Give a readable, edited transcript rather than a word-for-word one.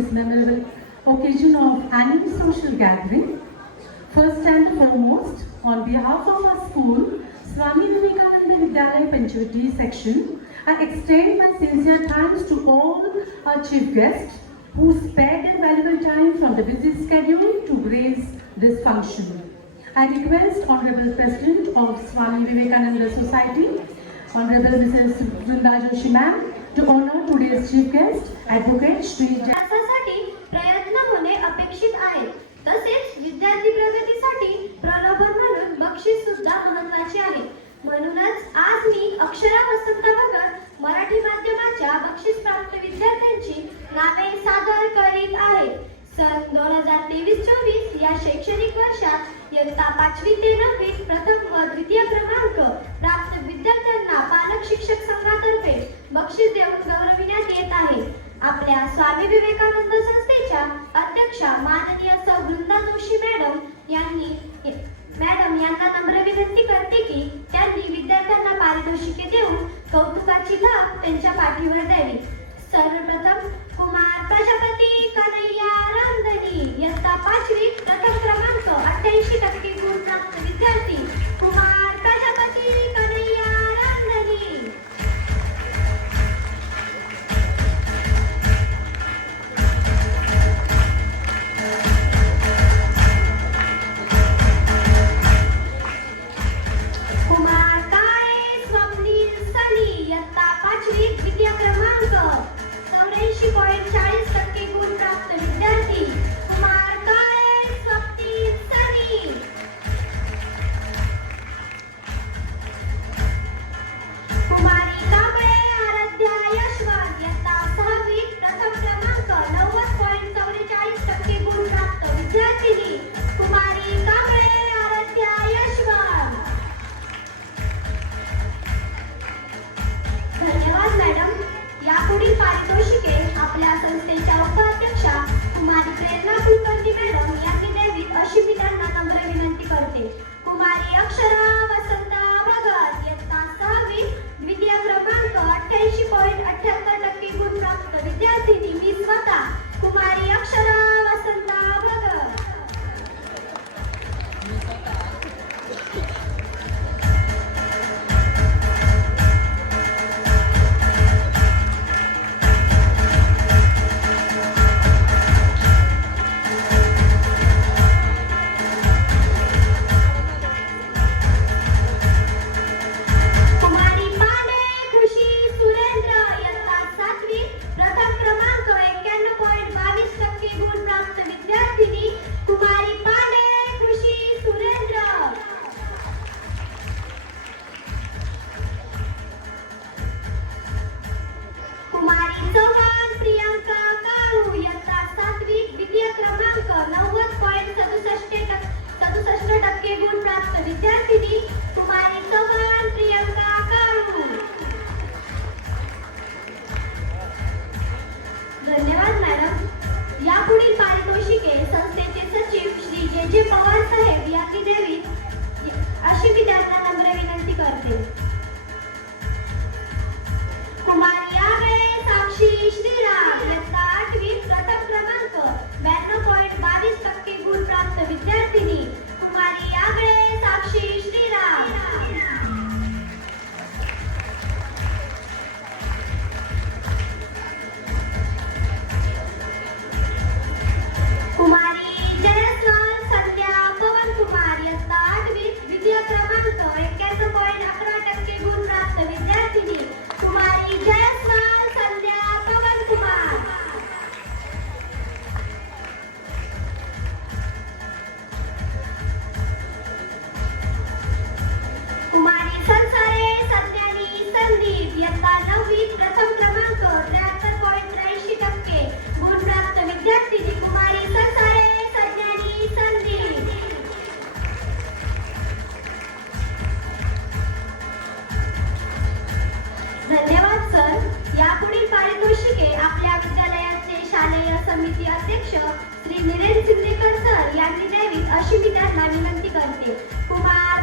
this memorable occasion of annual social gathering. First and foremost, on behalf of our school, Swami Vivekananda Vidyalaya Panchvati section, I extend my sincere thanks to all our chief guests who spared their valuable time from the busy schedule to grace this function. I request Honorable President of Swami Vivekananda Society, Honorable Mrs. Vrunda Joshi Ma'am, to honor today's chief guest, Advocate Shri विकासासाठी प्रयत्न होणे अपेक्षित आहे. तसेच विद्यार्थी प्रगतीसाठी प्रलोभन म्हणून बक्षीस सुद्धा महत्त्वाचे आहे. म्हणूनच आज मी अक्षरा वसंत भगत मराठी माध्यमाच्या बक्षीस प्राप्त विद्यार्थ्यांची नावे सादर करीत आहे. सन 2023-24 या शैक्षणिक वर्षात इयत्ता 5वी ते 9वी प्रथम व द्वितीय क्रमांक प्राप्त विद्यार्थ्यांना पालक शिक्षक संघातर्फे बक्षीस देऊन गौरविण्यात येत आहे. आपल्या स्वामी विवेकानंद संस्थेच्या अध्यक्षा माननीय सौ वृंदा जोशी मॅडम यांना नम्र विनंती करते की त्यांनी विद्यार्थ्यांना पारितोषिके देऊन कौतुकाची थाप त्यांच्या पाठीवर द्यावी. सर्वप्रथम कुमार प्रजापती कन्हैया रामधनी इयत्ता 5वी प्रथम क्रमांक 88% गुण प्राप्त विद्यार्थी कुमार प्रजापती कन्हैया रामधनी. कुमार काळे स्वप्नील सनी इयत्ता 5वी द्वितीय क्रमांक 84.40% गुण प्राप्त विद्यार्थी कुमार काळे स्वप्नील सनी. कुमारी कांबळे आराध्या यशवंत इयत्ता 6वी प्रथम क्रमांक 90.44% गुण प्राप्त विद्यार्थिनी कुमारी कांबळे आराध्या यशवंत. धन्यवाद मॅडम. यापुढील पारितोषिके आपल्या संस्थेच्या उपाध्यक्षा कुमारी प्रेरणा कुलकर्णी मॅडम यांनी द्यावी अशी मी त्यांना नम्र विनंती करते. कुमारी अक्षरा वसंत भगत इयत्ता 6वी द्वितीय क्रमांक 88.78% गुण प्राप्त विद्यार्थिनी मी स्वतः कुमारी अक्षरा वसंत भगत. विद्यार्थिनी कुमारी चव्हाण प्रियंका काळू. धन्यवाद मॅडम. यापुढील पारितोषिके संस्थेचे सचिव श्री जे पवार साहेब यांनी द्यावी अशी मी त्यांना नम्र विनंती करते. कुमारी आगळे साक्षी श्रीराम इयत्ता 8वी प्रथम क्रमांक 92.22% गुण प्राप्त विद्यार्थिनी कुमारी आगळे साक्षी श्रीराम. कुमारी जयस्वाल संध्या पवन कुमार इयत्ता 8वी द्वितीय क्रमांक 91.11% गुण प्राप्त विद्यार्थिनी कुमारी जयस्वाल संध्या पवन कुमार. कुमारी संसारे संध्यानी संदीप इयत्ता 9वी प्रथम क्रमांक 73.83% गुण प्राप्त विद्यार्थिनी कुमारी संसारे संध्यानी संदीप. धन्यवाद सर. यापुढील पारितोषिके आपल्या विद्यालयाचे शालेय समिती अध्यक्ष श्री निलेश सिंदेकर सर यांनी द्यावी अशी मी त्यांना विनंती करते. कुमार